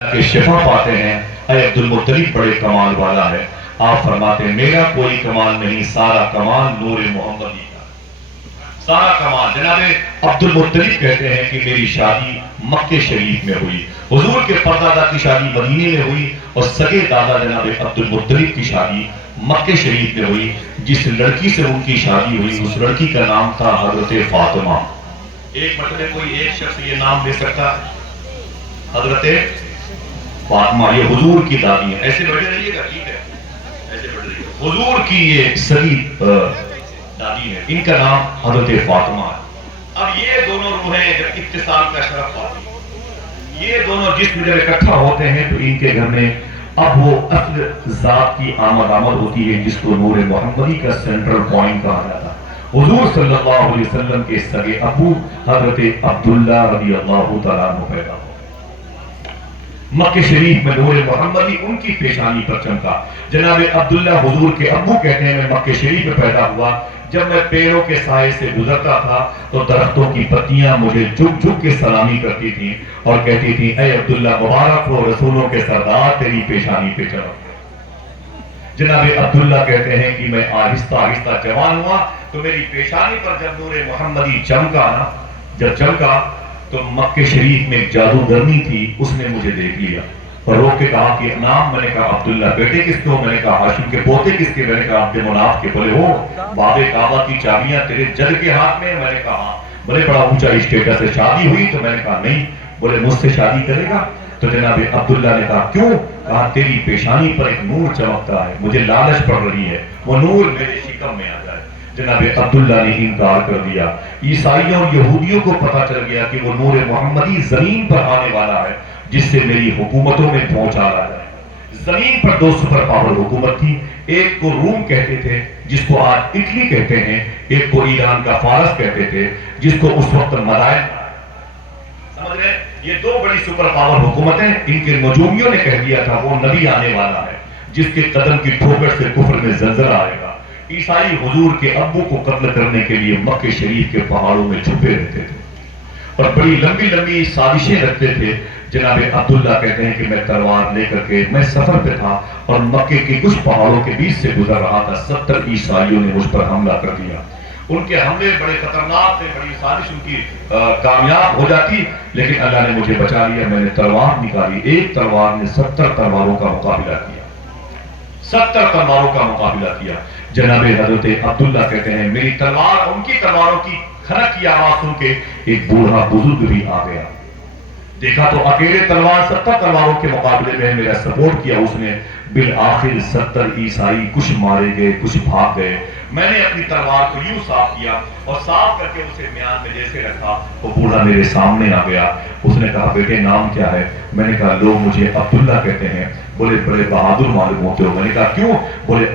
کہ شفا پاتے ہیں اے عبدالمطلب بڑے کمال والا ہے. آپ فرماتے ہیں میرا کوئی کمال نہیں، سارا کمال نور محمدی کا. سارا کمال. جناب عبدالمطلب کہتے ہیں کہ میری شادی مکہ شریف میں ہوئی، حضور کے پردادا کی شادی مدینے میں ہوئی اور سگے دادا جناب عبدالمطلب کی شادی مکہ شریف میں ہوئی. جس لڑکی سے ان کی شادی ہوئی اس لڑکی کا نام تھا حضرت فاطمہ. ایک مطلب کوئی ایک شخص یہ نام دے سکتا ہے؟ حضرت فاطمہ. یہ حضور کی دادی ہے. ایسے بیٹھے رہیے گا، ٹھیک ہے، ایسے بیٹھے رہیے. حضور کی یہ سگی دادی ہے، ان کا نام حضرت فاطمہ ہے. اب یہ دونوں روحیں جب اتصال کا شرف پاتی، یہ دونوں جسم جب اکٹھا ہوتے ہیں تو ان کے گھر میں اب وہ اصل ذات کی آمد ہوتی ہے، جس کو نور محمدی کا سینٹرل پوائنٹ کہا جاتا ہے. حضور صلی اللہ علیہ وسلم کے سگے ابو حضرت عبداللہ رضی اللہ تعالیٰ عنہ پیدا ہو. مکہ شریف میں نور محمدی ان کی پیشانی پر چمکا. جناب عبداللہ حضور کے ابو کہتے ہیں میں مکہ شریف میں پیدا ہوا. جب میں پیڑوں کے سائے سے گزرتا تھا تو درختوں کی پتیاں مجھے جھک جھک کے سلامی کرتی تھیں اور کہتی تھیں اے عبداللہ مبارک ہو رسولوں کے سردار تیری پیشانی پہ چمک. جناب عبداللہ کہتے ہیں کہ میں آہستہ آہستہ جوان ہوا تو میری پیشانی پر جب نور محمدی چمکا نا، جب چمکا تو مکہ شریف میں ایک جادوگرنی تھی، اس نے مجھے دیکھ لیا اور روک کے کہا کہ نام. میں نے کہا عبداللہ. بیٹے کس کے ہو؟ میں نے کہا ہاشم کے. پوتے کس کے؟ میں نے کہا عبد مناف کے. بولے ہو باب کعبہ کی چابیاں تیرے جد کے ہاتھ میں؟ میں نے کہا ہاں. بولے بڑا اونچا اسٹیٹس ہے، شادی ہوئی؟ تو میں نے کہا نہیں. بولے مجھ سے شادی کرے گا؟ تو جناب عبداللہ نے کہا کیوں؟ کہا تیری پیشانی پر ایک نور چمکتا ہے، مجھے لالچ پڑ رہی ہے، وہ نور میرے شکم میں آ جائے. جناب عبداللہ نے انکار کر دیا. عیسائیوں اور یہودیوں کو پتا چل گیا کہ وہ نور محمدی زمین پر آنے والا ہے جس سے میری حکومتوں میں پہنچا رہا ہے. زمین پر دو سپر پاور حکومت تھی، ایک کو روم کہتے تھے جس کو آج اٹلی کہتے ہیں، ایک کو ایران کا فارس کہتے تھے جس کو اس وقت مدائن. سمجھ رہے ہیں؟ یہ دو بڑی سپر پاور حکومتیں. ان کے نجومیوں نے کہہ دیا تھا وہ نبی آنے والا ہے جس کے قدم کی ٹھوکر سے کفر میں زلزلہ آئے گا. عیسائی حضور کے ابو کو قتل کرنے کے لیے مکہ شریف کے پہاڑوں میں چھپے رہتے تھے اور بڑی لمبی لمبی سازشیں رکھتے تھے. جناب عبداللہ کہتے ہیں کہ میں تلوار لے کر کے میں سفر پہ تھا اور مکے کے کچھ پہاڑوں کے بیچ سے گزر رہا تھا. 70 عیسائیوں نے مجھ پر حملہ کر دیا. ان کے حملے بڑے خطرناک تھے، بڑی سازش ان کی کامیاب ہو جاتی، لیکن اللہ نے مجھے بچا لیا. میں نے تلوار نکالی، ایک تلوار نے 70 تلواروں کا مقابلہ کیا. 70 تلواروں کا مقابلہ کیا. جناب حضرت عبداللہ کہتے ہیں میری تلوار ان کی تلواروں کی کھنک کی آواز سن کے ایک بوڑھا بزرگ بھی آ گیا. دیکھا تو اکیلے تلوار 70 تلواروں کے مقابلے میں میرا سپورٹ کیا اس نے. بالآخر 70 عیسائی کچھ مارے گئے، کچھ بھاگ گئے. میں نے اپنی تلوار کو یوں صاف کیا اور صاف کر کے اسے میان میں جیسے رکھا. وہ بوڑھا میرے سامنے آ گیا. اس نے کہا بیٹے نام کیا ہے؟ میں نے کہا لوگ مجھے عبداللہ کہتے ہیں. بولے بڑے بہادر معلوم ہوتے ہو. میں نے کہا کیوں؟ بولے